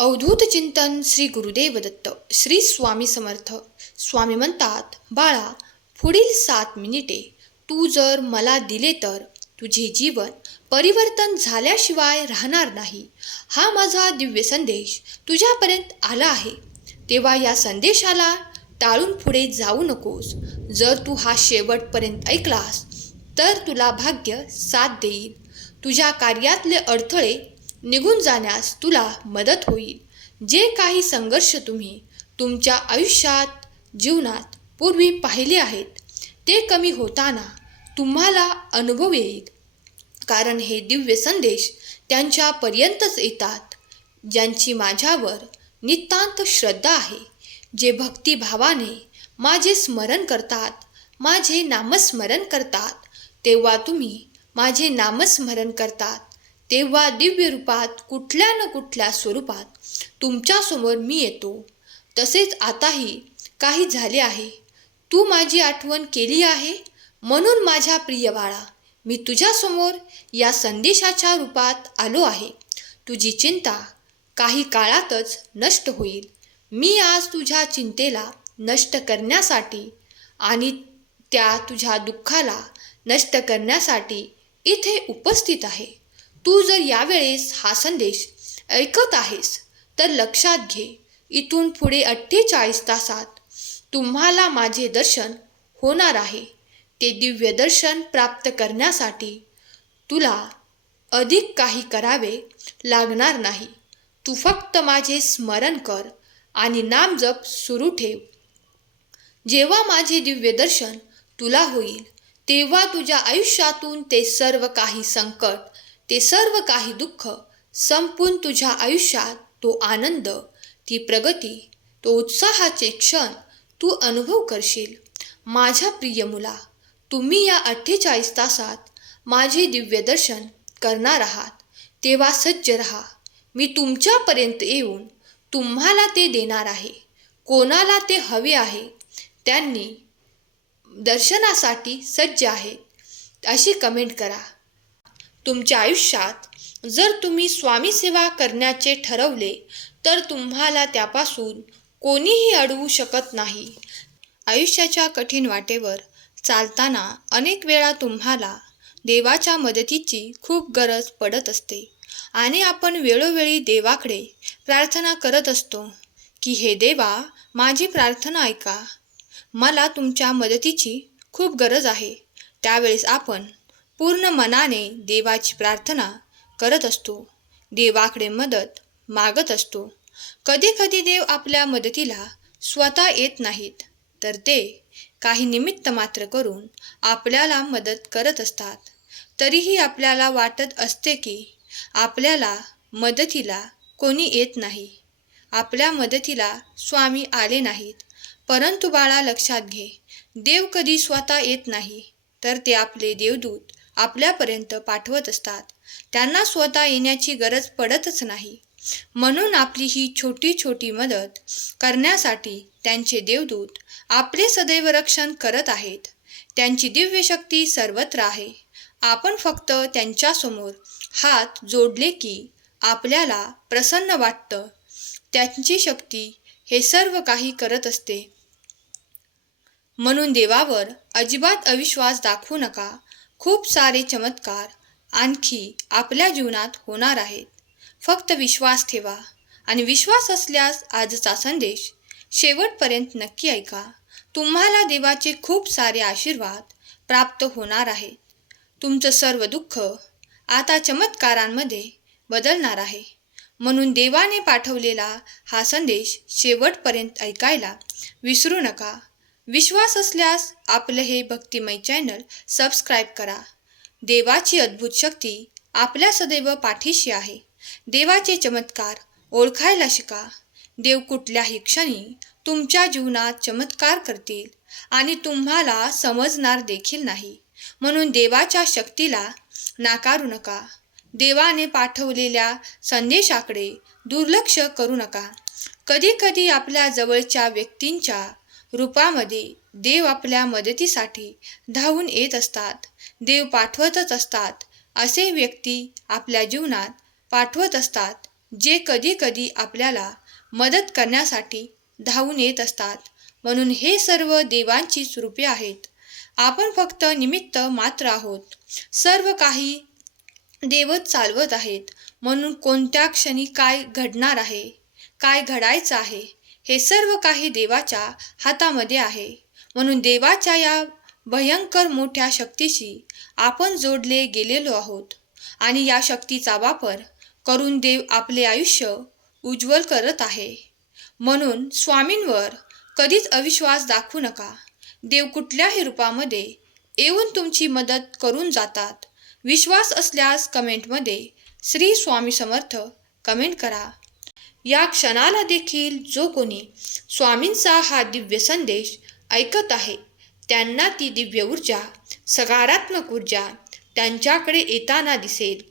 अवधूत चिंतन श्री गुरुदेव दत्त. श्री स्वामी समर्थ. स्वामी म्हणतात बाळा पुढील सात मिनिटे तू जर मला दिले तर तुझे जीवन परिवर्तन झाल्याशिवाय राहणार नाही. हा माझा दिव्य संदेश तुझ्यापर्यंत आला आहे. तेव्हा या संदेशाला टाळून पुढे जाऊ नकोस. जर तू हा शेवटपर्यंत ऐकलास तर तुला भाग्य साथ देईल तुझ्या कार्यातले अडथळे निघून जाण्यास तुला मदत होईल. जे काही संघर्ष तुम्ही तुमच्या आयुष्यात जीवनात पूर्वी पाहिले आहेत ते कमी होताना तुम्हाला अनुभव येईल. कारण हे दिव्य संदेश त्यांच्यापर्यंतच येतात ज्यांची माझ्यावर नितांत श्रद्धा आहे जे भक्तिभावाने माझे स्मरण करतात माझे नामस्मरण करतात. तेव्हा तुम्ही माझे नामस्मरण करतात. तेव्हा दिव्य रूपात कुठल्या न कुठल्या स्वरूपात तुमच्यासमोर मी येतो. तसेच आताही काही झाले आहे. तू माझी आठवण केली आहे? म्हणून माझ्या प्रिय बाळा मी तुझ्यासमोर या संदेशाच्या रूपात आलो आहे. तुझी चिंता काही काळातच नष्ट होईल. मी आज तुझ्या चिंतेला नष्ट करण्यासाठी आणि त्या तुझ्या दुःखाला नष्ट करण्यासाठी इथे उपस्थित आहे. तू जर यावेळेस हा संदेश ऐकत आहेस तर लक्षात घे इथून पुढे अठ्ठेचाळीस तासात तुम्हाला माझे दर्शन होणार आहे. ते दिव्य दर्शन प्राप्त करण्यासाठी तुला अधिक काही करावे लागणार नाही. तू फक्त माझे स्मरण कर आणि नामजप सुरू ठेव. जेव्हा माझे दिव्य दर्शन तुला होईल तेव्हा तुझ्या आयुष्यातून ते सर्व काही संकट ते सर्व काही दुःख संपून तुझ्या आयुष्यात तो आनंद ती प्रगती तो उत्साहाचे क्षण तू अनुभव करशील. माझ्या प्रिय मुला तुम्ही या अठ्ठेचाळीस तासात माझे दिव्य दर्शन करणार आहात. तेव्हा सज्ज रहा. मी तुमच्यापर्यंत येऊन तुम्हाला ते देणार आहे. कोणाला ते हवे आहे त्यांनी दर्शनासाठी सज्ज आहेत. अशी कमेंट करा. तुमच्या आयुष्यात जर तुम्ही स्वामीसेवा करण्याचे ठरवले तर तुम्हाला त्यापासून कोणीही अडवू शकत नाही. आयुष्याच्या कठीण वाटेवर चालताना अनेक वेळा तुम्हाला देवाच्या मदतीची खूप गरज पडत असते आणि आपण वेळोवेळी देवाकडे प्रार्थना करत असतो की हे देवा माझी प्रार्थना ऐका. मला तुमच्या मदतीची खूप गरज आहे. त्यावेळेस आपण पूर्ण मनाने देवाची प्रार्थना करत असतो. देवाकडे मदत मागत असतो. कधीकधी देव आपल्या मदतीला स्वतः येत नाहीत तर ते काही निमित्त मात्र करून आपल्याला मदत करत असतात. तरीही आपल्याला वाटत असते की आपल्याला मदतीला कोणी येत नाही. आपल्या मदतीला स्वामी आले नाहीत. परंतु बाळा लक्षात घे देव कधी स्वतः येत नाही तर ते आपले देवदूत आपल्यापर्यंत पाठवत असतात. त्यांना स्वतः येण्याची गरज पडतच नाही. म्हणून आपली ही छोटी छोटी मदत करण्यासाठी त्यांचे देवदूत आपले सदैव रक्षण करत आहेत. त्यांची दिव्य शक्ती सर्वत्र आहे. आपण फक्त त्यांच्यासमोर हात जोडले की आपल्याला प्रसन्न वाटतं. त्यांची शक्ती हे सर्व काही करत असते. म्हणून देवावर अजिबात अविश्वास दाखवू नका. खूप सारे चमत्कार आणखी आपल्या जीवनात होणार आहेत. फक्त विश्वास ठेवा आणि विश्वास असल्यास आजचा संदेश शेवटपर्यंत नक्की ऐका. तुम्हाला देवाचे खूप सारे आशीर्वाद प्राप्त होणार आहेत. तुमचं सर्व दुःख आता चमत्कारांमध्ये बदलणार आहे. म्हणून देवाने पाठवलेला हा संदेश शेवटपर्यंत ऐकायला विसरू नका. विश्वास असल्यास आपलं हे भक्तिमय चॅनल सबस्क्राईब करा. देवाची अद्भुत शक्ती आपल्या सदैव पाठीशी आहे. देवाचे चमत्कार ओळखायला शिका. देव कुठल्याही क्षणी तुमच्या जीवनात चमत्कार करतील आणि तुम्हाला समजणार देखील नाही. म्हणून देवाच्या शक्तीला नाकारू नका. देवाने पाठवलेल्या संदेशाकडे दुर्लक्ष करू नका. कधीकधी आपल्या जवळच्या व्यक्तींच्या रूपामध्ये देव आपल्या मदतीसाठी धावून येत असतात. देव पाठवतच असतात. असे व्यक्ती आपल्या जीवनात पाठवत असतात जे कधी कधी आपल्याला मदत करण्यासाठी धावून येत असतात. म्हणून हे सर्व देवांचीच रूपे आहेत. आपण फक्त निमित्त मात्र आहोत. सर्व काही देवच चालवत आहेत. म्हणून कोणत्या क्षणी काय घडणार आहे? काय घडायचं आहे? हे सर्व काही देवाच्या हातामध्ये आहे. म्हणून देवाच्या या भयंकर मोठ्या शक्तीशी आपण जोडले गेलेलो आहोत. आणि या शक्तीचा वापर करून देव आपले आयुष्य उज्ज्वल करत आहे. म्हणून स्वामींवर कधीच अविश्वास दाखवू नका. देव कुठल्याही रूपामध्ये येऊन तुमची मदत करून जातात. विश्वास असल्यास कमेंटमध्ये श्री स्वामी समर्थ कमेंट करा. या क्षणाला देखील जो कोणी स्वामींचा हा दिव्य संदेश ऐकत आहे त्यांना ती दिव्य ऊर्जा सकारात्मक ऊर्जा त्यांच्याकडे येताना दिसेल.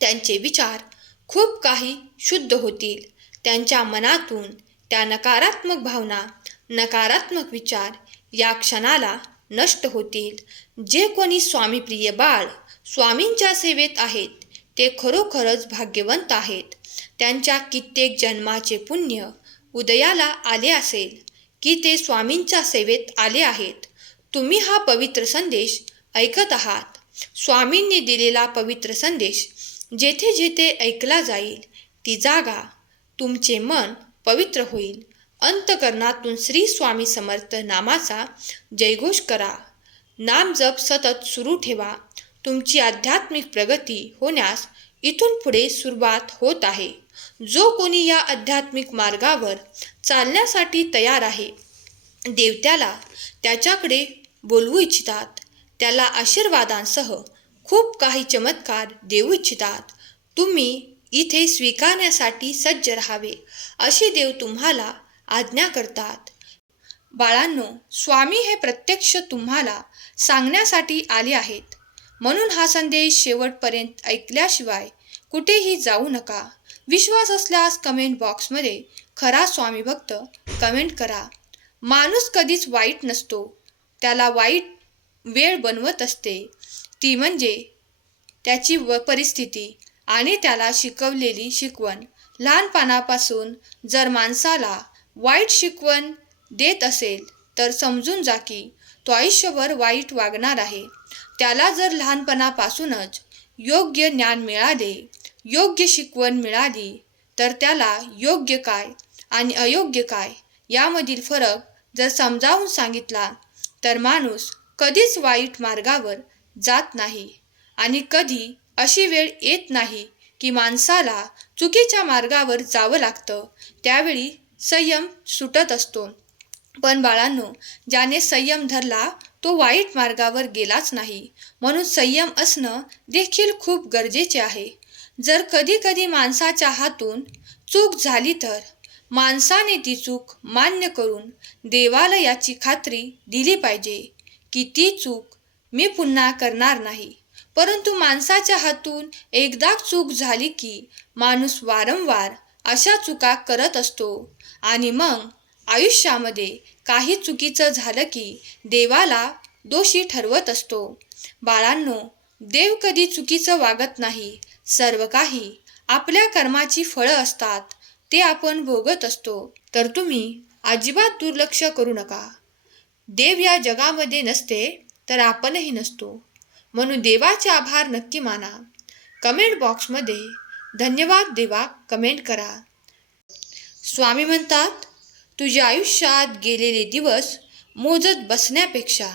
त्यांचे विचार खूप काही शुद्ध होतील. त्यांच्या मनातून त्या नकारात्मक भावना नकारात्मक विचार या क्षणाला नष्ट होतील. जे कोणी स्वामीप्रिय बाळ स्वामींच्या सेवेत आहेत ते खरोखरच भाग्यवंत आहेत. त्यांच्या कित्येक जन्माचे पुण्य उदयाला आले असेल की ते स्वामींच्या सेवेत आले आहेत. तुम्ही हा पवित्र संदेश ऐकत आहात. स्वामींनी दिलेला पवित्र संदेश जेथे जेथे ऐकला जाईल ती जागा तुमचे मन पवित्र होईल. अंतकरणातून श्री स्वामी समर्थ नामाचा जयघोष करा. नाम जप सतत सुरू ठेवा. तुमची आध्यात्मिक प्रगती होण्यास इथून पुढे सुरुवात होत आहे. जो कोणी या आध्यात्मिक मार्गावर चालण्यासाठी तयार आहे देवत्याला त्याच्याकडे बोलवू इच्छितात. त्याला आशीर्वादांसह खूप काही चमत्कार देऊ इच्छितात. तुम्ही इथे स्वीकारण्यासाठी सज्ज राहावे अशी देव तुम्हाला आज्ञा करतात. बाळांनो स्वामी हे प्रत्यक्ष तुम्हाला सांगण्यासाठी आले आहेत. म्हणून हा संदेश शेवटपर्यंत ऐकल्याशिवाय कुठेही जाऊ नका. विश्वास असल्यास कमेंट बॉक्समध्ये खरा स्वामी भक्त कमेंट करा. माणूस कधीच वाईट नसतो. त्याला वाईट वेळ बनवत असते. ती म्हणजे त्याची व परिस्थिती आणि त्याला शिकवलेली शिकवण. लहानपणापासून जर माणसाला वाईट शिकवण देत असेल तर समजून जा की तो आयुष्यभर वाईट वागणार आहे. त्याला जर लहानपणापासूनच योग्य ज्ञान मिळाले योग्य शिकवण मिळाली तर त्याला योग्य काय आणि अयोग्य काय यामधील फरक जर समजावून सांगितला तर माणूस कधीच वाईट मार्गावर जात नाही आणि कधी अशी वेळ येत नाही की माणसाला चुकीच्या मार्गावर जावं लागतं. त्यावेळी संयम सुटत असतो. पण बाळांनो ज्याने संयम धरला तो वाईट मार्गावर गेलाच नाही. म्हणून संयम असणं देखील खूप गरजेचे आहे. जर कधी कधी माणसाच्या हातून चूक झाली तर माणसाने ती चूक मान्य करून देवाला याची खात्री दिली पाहिजे की ती चूक मी पुन्हा करणार नाही. परंतु माणसाच्या हातून एकदा चूक झाली की माणूस वारंवार अशा चुका करत असतो आणि मग आयुष्यामध्ये काही चुकीचं झालं की देवाला दोषी ठरवत असतो. बाळांनो देव कधी चुकीचं वागत नाही. सर्व काही आपल्या कर्माची फळं असतात ते आपण भोगत असतो. तर तुम्ही अजिबात दुर्लक्ष करू नका. देव या जगामध्ये नसते तर आपणही नसतो. म्हणून देवाचे आभार नक्की माना. कमेंट बॉक्समध्ये धन्यवाद देवा कमेंट करा. स्वामी म्हणतात तुझ्या आयुष्यात गेलेले दिवस मोजत बसण्यापेक्षा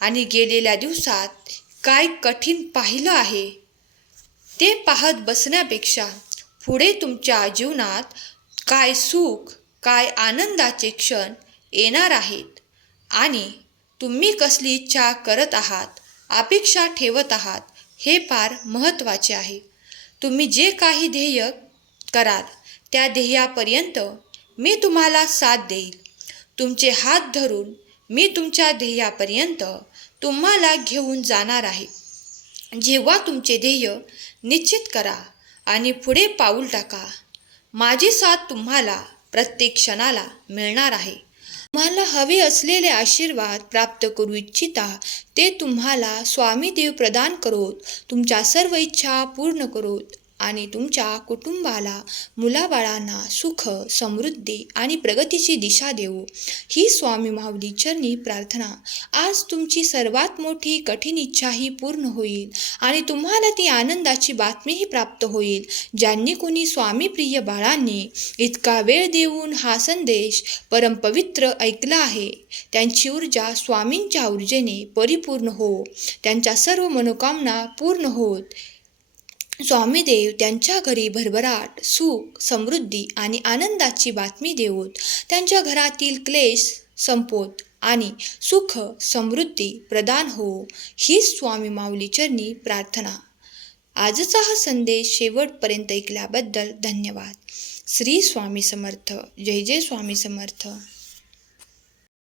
आणि गेलेल्या दिवसात काय कठीण पाहिलं आहे ते पाहत बसण्यापेक्षा पुढे तुमच्या जीवनात काय सुख काय आनंदाचे क्षण येणार आहेत आणि तुम्ही कसली इच्छा करत आहात अपेक्षा ठेवत आहात हे फार महत्त्वाचे आहे. तुम्ही जे काही ध्येय कराल त्या ध्येयापर्यंत मी तुम्हाला साथ देईल. तुमचे हात धरून मी तुमच्या ध्येयापर्यंत तुम्हाला घेऊन जाणार आहे. जेव्हा तुमचे ध्येय निश्चित करा आणि पुढे पाऊल टाका माझी साथ तुम्हाला प्रत्येक क्षणाला मिळणार आहे. तुम्हाला हवे असलेले आशीर्वाद प्राप्त करू इच्छिता ते तुम्हाला स्वामी देव प्रदान करोत तुमच्या सर्व इच्छा पूर्ण करोत. आणि तुमच्या कुटुंबाला मुलाबाळांना सुख समृद्धी आणि प्रगतीची दिशा देवो. ही स्वामी माऊली चरणी प्रार्थना. आज तुमची सर्वात मोठी कठीण इच्छाही पूर्ण होईल आणि तुम्हाला ती आनंदाची बातमीही प्राप्त होईल ज्यांनी कोणी स्वामी प्रिय बाळांनी इतका वेळ देऊन हा संदेश परमपवित्र ऐकला आहे. त्यांची ऊर्जा स्वामींच्या ऊर्जेने परिपूर्ण हो. त्यांच्या सर्व मनोकामना पूर्ण होत. स्वामीदेव त्यांच्या घरी भरभराट सुख समृद्धी आणि आनंदाची बातमी देवोत. त्यांच्या घरातील क्लेश संपोत आणि सुख समृद्धी प्रदान हो. ही स्वामी माऊली चरणी प्रार्थना. आजचा हा संदेश शेवटपर्यंत ऐकल्याबद्दल धन्यवाद. श्री स्वामी समर्थ. जय जय स्वामी समर्थ.